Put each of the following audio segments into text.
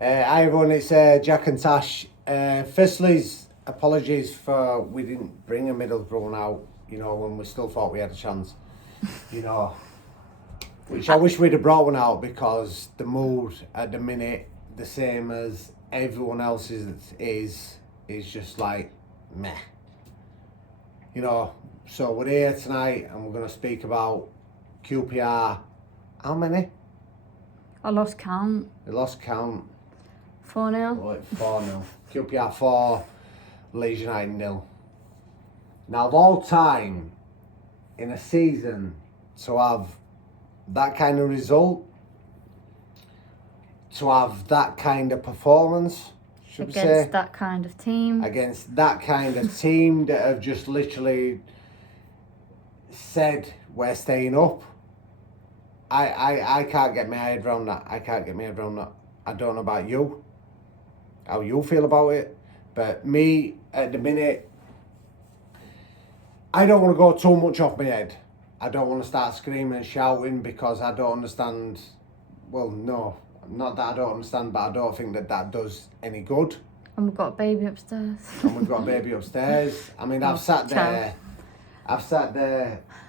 Hi everyone, it's Jack and Tash. Firstly, apologies for we didn't bring a Middlesbrough one out, when we still thought we had a chance, which I wish we'd have brought one out because the mood at the minute, the same as everyone else's is just like, meh. So we're here tonight and we're going to speak about QPR. How many? I lost count. We lost count. 4-0. Like 4-0. QPR 4, Leeds United 0. Now, of all time in a season to have that kind of result, to have that kind of performance, should we say? Against that kind of team. Against that kind of team that have just literally said we're staying up. I can't get my head around that. I don't know about you, how you feel about it, but me at the minute, I don't want to go too much off my head. I don't want to start screaming and shouting because I don't understand. Well, no, not that I don't understand, but I don't think that does any good. And we've got a baby upstairs. I mean, I've sat there,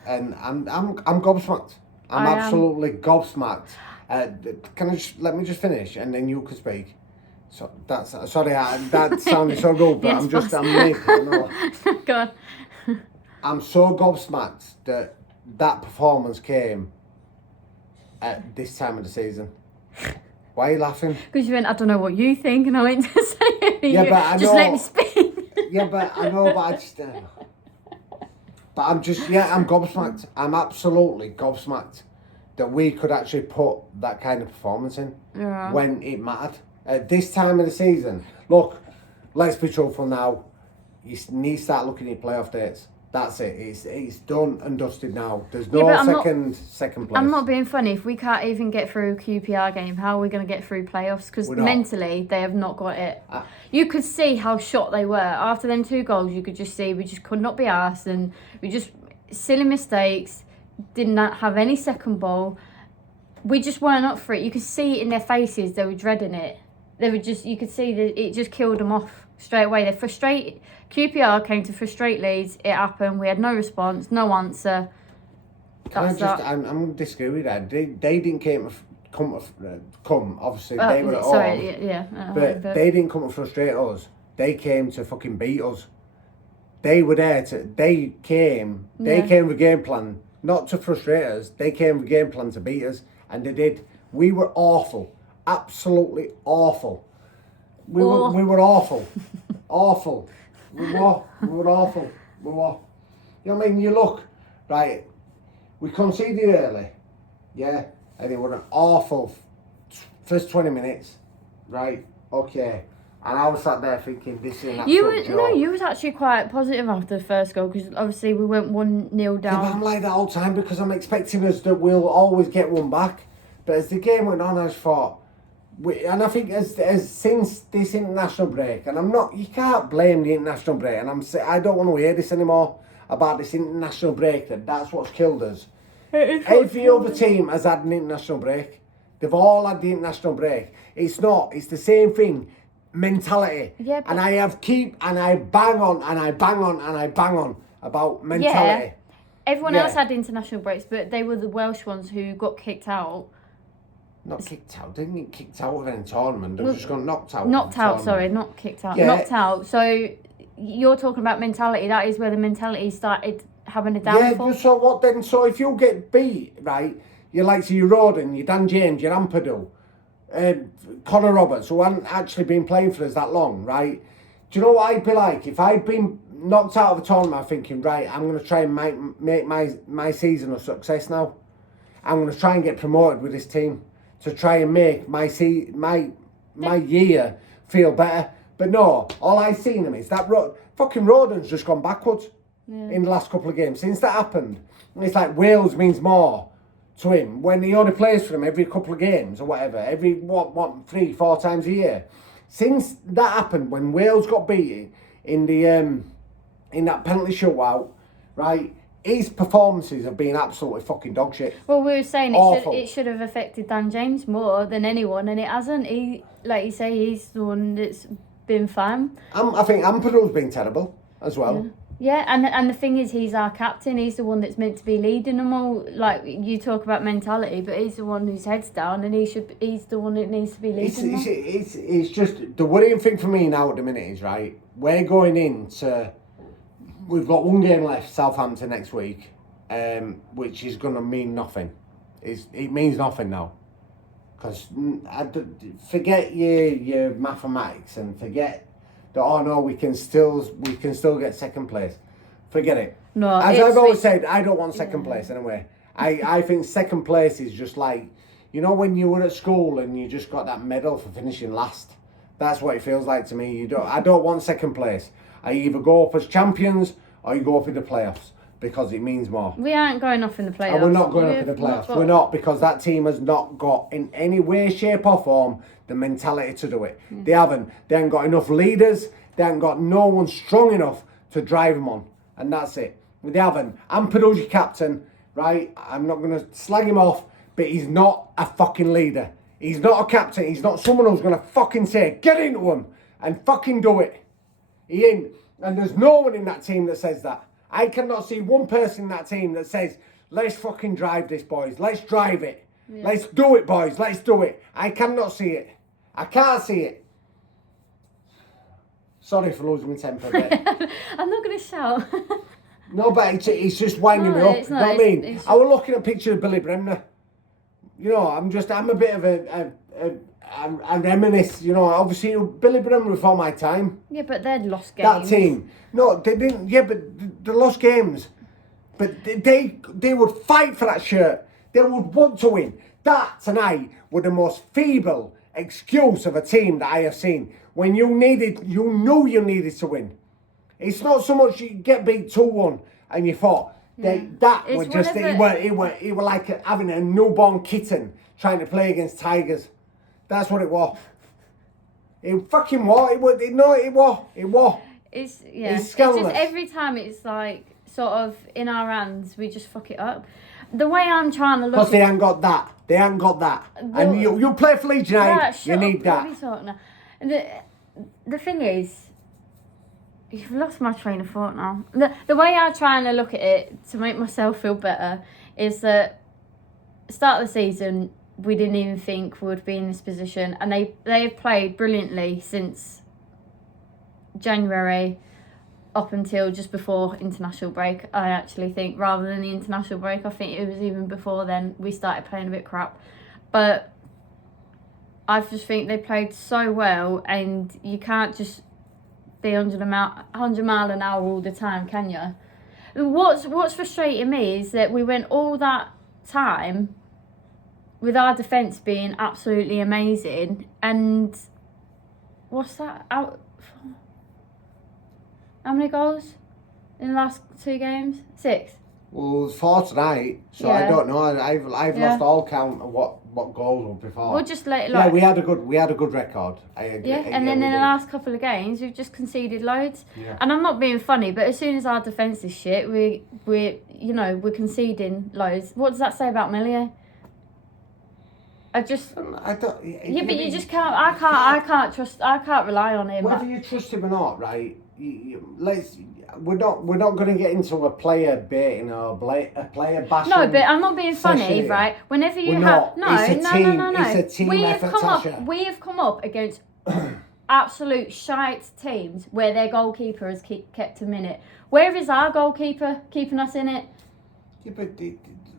and I'm gobsmacked. I'm absolutely gobsmacked. Let me just finish, and then you can speak. So that sounded so good, but Yes, I'm making. Go on. I'm so gobsmacked that performance came at this time of the season. Why are you laughing? Because you went, I don't know what you think, and I went to say it. Yeah, but I know. Just let me speak. Yeah, but I know, but I just. But I'm gobsmacked. I'm absolutely gobsmacked that we could actually put that kind of performance in when it mattered. At this time of the season, look, let's be truthful now. You need to start looking at playoff dates. That's it. It's done and dusted now. There's no second place. I'm not being funny. If we can't even get through a QPR game, how are we going to get through playoffs? Because mentally, they have not got it. You could see how shocked they were. After them 2 goals, you could just see we just could not be arsed. And we just, silly mistakes, did not have any second ball. We just weren't up for it. You could see it in their faces. They were dreading it. You could see that it just killed them off straight away. They're frustrated. QPR came to frustrate Leeds. It happened. We had no response, no answer. I'm going to disagree with that. They didn't come. Obviously, they were at home. But they didn't come to frustrate us. They came to fucking beat us. They were there They came with a game plan, not to frustrate us. They came with a game plan to beat us, and they did. We were awful. Absolutely awful. We were awful. Awful. We were awful. We were. You know what I mean? You look, right, we conceded early, yeah, and it was an awful first 20 minutes, right? Okay. And I was sat there thinking, this is an absolute joke. You was actually quite positive after the first goal, because obviously we went 1-0 down. Yeah, but I'm like that all the time because I'm expecting us that we'll always get one back. But as the game went on, I just thought, and I think as since this international break, and you can't blame the international break, and I don't want to hear this anymore about this international break, that's what's killed us. Every other team has had an international break. They've all had the international break. It's the same thing. Mentality. Yeah, and I bang on about mentality. Yeah. Everyone else had international breaks, but they were the Welsh ones who got kicked out. Not kicked out. They didn't get kicked out of any tournament. They just got knocked out. Knocked out, sorry, not kicked out. Yeah. Knocked out. So you're talking about mentality. That is where the mentality started having a downfall. Yeah, so what then? So if you get beat, right, you're like your Roden, your Dan James, your Ampadu, Connor Roberts, who hadn't actually been playing for us that long, right? Do you know what I'd be like? If I'd been knocked out of a tournament, I'm thinking, right, I'm going to try and make my season a success now. I'm going to try and get promoted with this team to try and make my year feel better. But no, all I've seen them is that fucking Roden's just gone backwards in the last couple of games. Since that happened, it's like Wales means more to him when he only plays for them every couple of games or whatever, every 3-4 times a year. Since that happened, when Wales got beaten in that penalty shootout, right, his performances have been absolutely fucking dog shit. Well, we were saying it should have affected Dan James more than anyone, and it hasn't. He, like you say, he's the one that's been fine. I think Ampadu's been terrible as well. Yeah, and the thing is, he's our captain. He's the one that's meant to be leading them all. Like, you talk about mentality, but he's the one whose head's down, and he's the one that needs to be leading them. It's just, the worrying thing for me now at the minute is, right, we're going into... We've got one game left, Southampton next week, which is going to mean nothing. It means nothing now. Because forget your mathematics and forget that, oh no, we can still get second place. Forget it. No, as I've always said, I don't want second place anyway. I think second place is just like, you know, when you were at school and you just got that medal for finishing last. That's what it feels like to me. I don't want second place. I either go up as champions or you go up in the playoffs because it means more. We aren't going off in the playoffs. And we're not going up in the playoffs. We're not, because that team has not got, in any way, shape or form, the mentality to do it. They haven't. They haven't got enough leaders. They haven't got no one strong enough to drive them on. And that's it. They haven't. Ampadu's your captain, right? I'm not going to slag him off, but he's not a fucking leader. He's not a captain. He's not someone who's going to fucking say, get into him and fucking do it. He ain't. And there's no one in that team that says that. I cannot see one person in that team that says, let's fucking drive this, boys. Let's drive it. Yeah. Let's do it, boys. Let's do it. I cannot see it. I can't see it. Sorry for losing my temper a bit. I'm not going to shout. No, but it's just winding me up. You know what I mean? I was looking at a picture of Billy Bremner. You know, I'm a bit of I reminisce, you know, obviously Billy Bremner before my time. Yeah, but they'd lost games. That team. No, they didn't. Yeah, but they lost games. But they would fight for that shirt. They would want to win. That tonight was the most feeble excuse of a team that I have seen. When you knew you needed to win. It's not so much you get beat 2-1 and you thought that was just it were like having a newborn kitten trying to play against tigers. That's what it was. It fucking was. It was. It's scandalous. It's just every time it's like sort of in our hands, we just fuck it up. The way I'm trying to look. Because they ain't got that. They ain't got that. And you play for Leeds United. You need that. What are you talking now? The thing is, you've lost my train of thought now. The way I'm trying to look at it to make myself feel better is that start of the season, we didn't even think we would be in this position, and they've played brilliantly since January up until just before international break. I actually think, rather than the international break, I think it was even before then we started playing a bit crap. But I just think they played so well, and you can't just be 100 mile an hour all the time, can you? What's frustrating me is that we went all that time with our defence being absolutely amazing, and what's that? How many goals in the last 2 games? 6. Well, 4 tonight, so I don't know. I've lost all count of what goals were before. We'll just let it like. Yeah, we had a good record. I agree. Yeah, and then in the last couple of games, we've just conceded loads. Yeah. And I'm not being funny, but as soon as our defence is shit, we're conceding loads. What does that say about Millier? I don't. Yeah, but you just can't. I can't rely on him. Whether you trust him or not, right? We're not going to get into a player baiting or a player bashing. No, but I'm not being funny, right? Whenever you no. It's a team effort. We have come up against absolute shite teams where their goalkeeper has kept a minute. Where is our goalkeeper keeping us in it? Yeah, but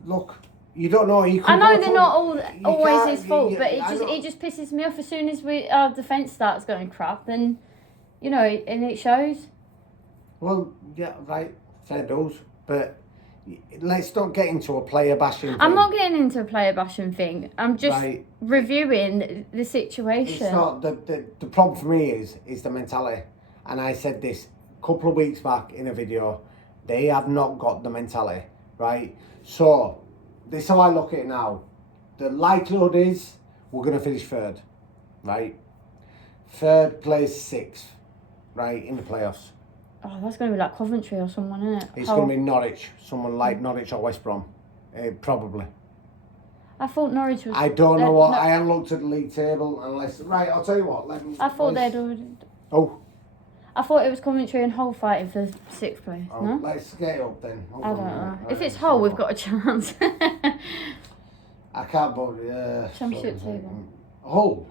look. You don't know. I know they're not always his fault, but it just pisses me off. As soon as our defence starts going crap, then and it shows. Well, yeah, right, fair dues, but let's not get into a player bashing thing. I'm not getting into a player bashing thing. I'm just reviewing the situation. It's not the problem for me is the mentality, and I said this a couple of weeks back in a video. They have not got the mentality, right? So. This is how I look at it now. The likelihood is we're going to finish 3rd, right? 3rd plays 6th, right, in the playoffs. Oh, that's going to be like Coventry or someone, isn't it? It's going to be Norwich. Someone like Norwich or West Brom. Probably. I thought Norwich was... I don't know what... I haven't looked at the league table unless... Right, I'll tell you what. I thought they'd already... Oh. I thought it was Coventry and Hull fighting for 6th place, no? Let's get up then. I don't know. If it's Hull, we've got a chance. I can't believe... Championship table. Hull?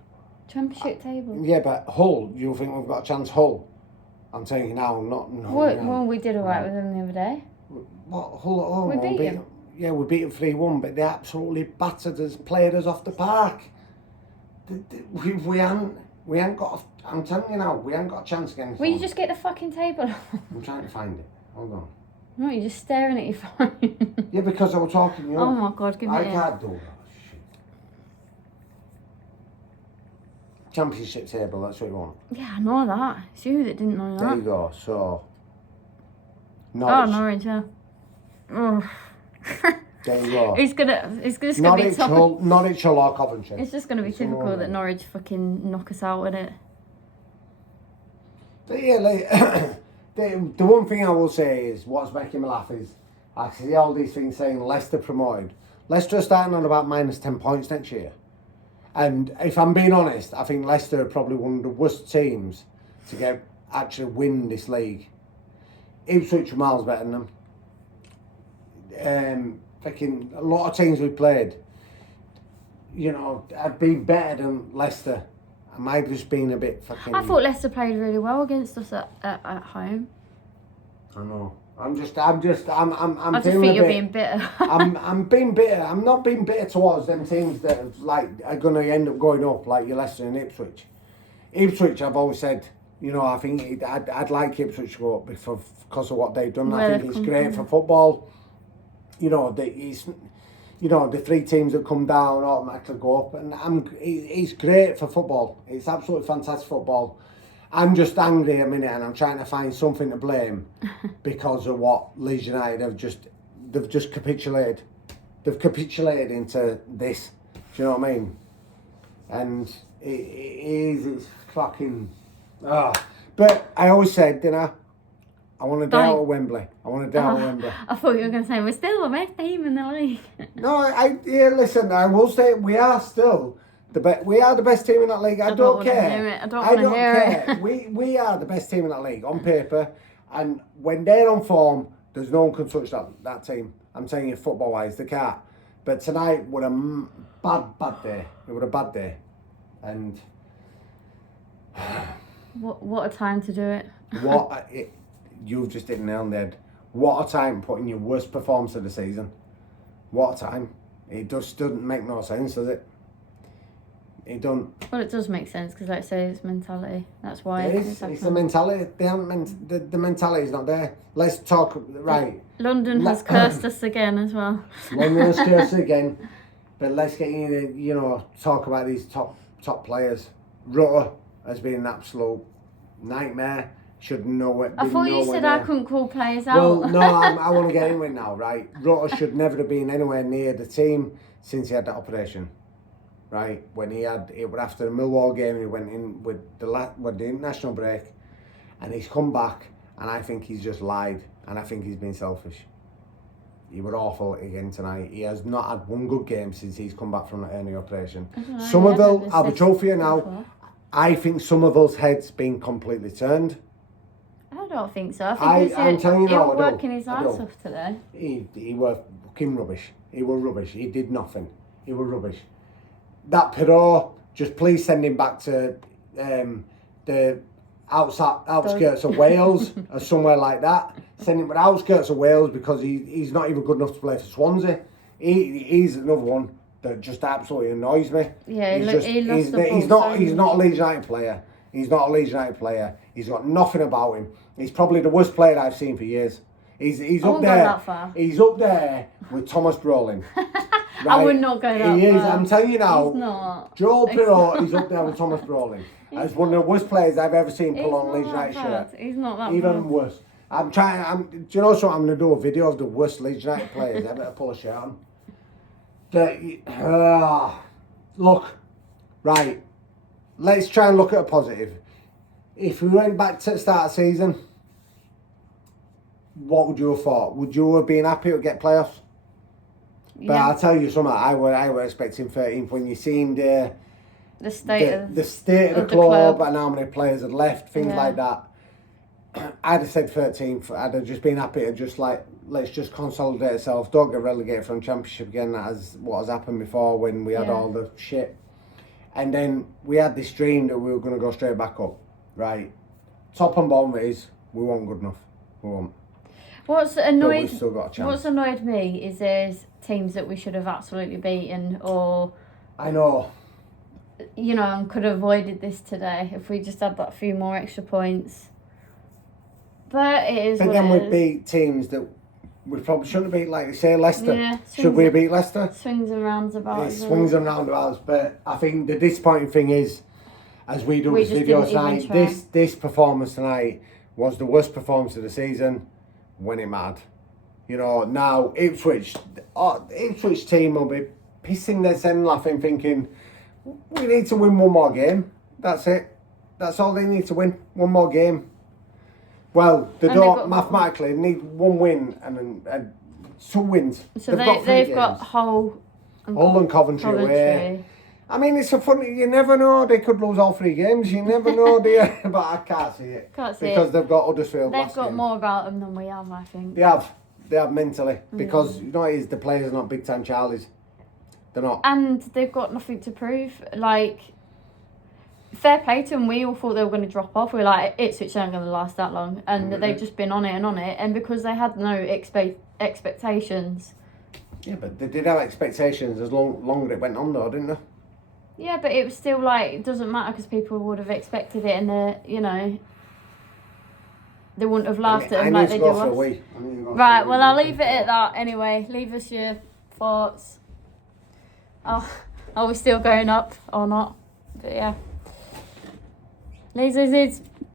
Championship table. Yeah, but Hull, you think we've got a chance Hull? I'm telling you now, not... Well, we did alright with them the other day. What? Hull at home? We beat them. Yeah, we beat them 3-1, but they absolutely battered us, played us off the park. We haven't got... I'm telling you now, we haven't got a chance against Will you just get the fucking table? I'm trying to find it. Hold on. No, you're just staring at your phone. Yeah, because I was talking to you. Oh my God, give me it. I can't do that. Shit. Championship table, that's what you want. Yeah, I know that. It's you that didn't know that. There you go, so... Norwich. Oh, Norwich, yeah. Oh. There you go. It's just gonna be tough. Norwich or Coventry. It's just gonna be typical that Norwich fucking knock us out with it. Yeah, like, the one thing I will say is, what's making me laugh is, I see all these things saying Leicester promoted. Leicester are starting on about minus 10 points next year. And if I'm being honest, I think Leicester are probably one of the worst teams to actually win this league. Ipswich are miles better than them. A lot of teams we played, you know, have been better than Leicester. I might have just been a bit fucking... I thought Leicester played really well against us at home. I know. I just think you're being bitter. I'm being bitter. I'm not being bitter towards them teams that are going to end up going up, like your Leicester and Ipswich. Ipswich, I've always said, you know, I think I'd like Ipswich to go up because of what they've done. I think it's great for football. You know, the 3 teams that come down automatically go up, and it's great for football. It's absolutely fantastic football. I'm just angry a minute, and I'm trying to find something to blame because of what Leeds United they've just capitulated. They've capitulated into this. Do you know what I mean? And it's fucking... But I always said, didn't I? I want to die at Wembley. I thought you were going to say, we're still the best team in the league. No, listen, I will say we are still the best. We are the best team in that league. I don't care. I don't want to hear it. We are the best team in that league on paper. And when they're on form, there's no one can touch that team. I'm telling you, football-wise, they can't. But tonight was a bad day. It was a bad day. And... What a time to do it. You've just hit the nail on the head. What a time putting your worst performance of the season. What a time. It just doesn't make no sense, does it? It don't. Well, it does make sense because, like I say, it's mentality. That's why it's the mentality. They haven't the mentality is not there. Let's talk right. London has cursed us again as well. London has cursed us again. But let's get talk about these top players. Rutter has been an absolute nightmare. Should know it. I thought you said I couldn't call players out. Well, no, I want to get in with now, right? Rutter should never have been anywhere near the team since he had that operation, right? When it was after the Millwall game, he went in with the international break, and he's come back, and I think he's just lied, and I think he's been selfish. He was awful again tonight. He has not had one good game since he's come back from the hernia operation. Somerville have a trophy now. I think Somerville's head's been completely turned. I don't think so. I think I'm telling you now, he was working his ass off today. He was fucking rubbish. He was rubbish. He did nothing. He was rubbish. That Perot, just please send him back to the outskirts of Wales or somewhere like that. Send him to the outskirts of Wales because he's not even good enough to play for Swansea. He's another one that just absolutely annoys me. Yeah, he's not a Leeds United player. He's not a Leeds United player. He's got nothing about him. He's probably the worst player I've seen for years. He's up there. That far. He's up there with Thomas Brolin. Right? I would not go that far. He is. I'm telling you now. He's not. Joel Pirot is up there with Thomas Brolin. As one of the worst players I've ever seen pull on a Leeds United shirt. He's not that Even bad. worse. Do you know something? I'm going to do a video of the worst Leeds United players ever to pull a shirt on. Look, right. Let's try and look at a positive. If we went back to the start of the season, what would you have thought? Would you have been happy to get playoffs? But I'll tell you something, I were expecting 13th when you seen the state of the club and how many players had left, things like that. I'd have said 13th. I'd have just been happy to just let's just consolidate ourselves. Don't get relegated from Championship again, as what has happened before when we had all the shit. And then we had this dream that we were going to go straight back up, right? Top and bottom is we weren't good enough. We weren't. What's annoyed? But we've still got a chance. What's annoyed me is there's teams that we should have absolutely beaten, or I know. And could have avoided this today if we just had that few more extra points. But it is. But then we beat teams that we probably shouldn't have beat, like you say, Leicester. Yeah, should we have beat Leicester? Swings and roundabouts. It swings and roundabouts, but I think the disappointing thing is, as we do this video tonight, this performance tonight was the worst performance of the season when it mattered. Now Ipswich team will be pissing their sen laughing, thinking, we need to win one more game. That's it. That's all they need to win. One more game. Well, they don't mathematically need one win and 2 wins. So they've got Hull and Coventry away. I mean, it's a funny. You never know. They could lose all 3 games. You never know, do you? But I can't see it because they've got Huddersfield. They've got more about them than we have, I think. They have mentally because it is the players are not big time Charlies. They're not. And they've got nothing to prove. Like, fair play to them. We all thought they were going to drop off. We were like, Ipswich aren't going to last that long. And they've just been on it. And because they had no expectations. Yeah, but they did have expectations as long as it went on, though, didn't they? Yeah, but it was still it doesn't matter because people would have expected it and they wouldn't have laughed at them like they do us. Right, well, I'll leave it at that anyway. Leave us your thoughts. Oh, are we still going up or not? But yeah. Leeds.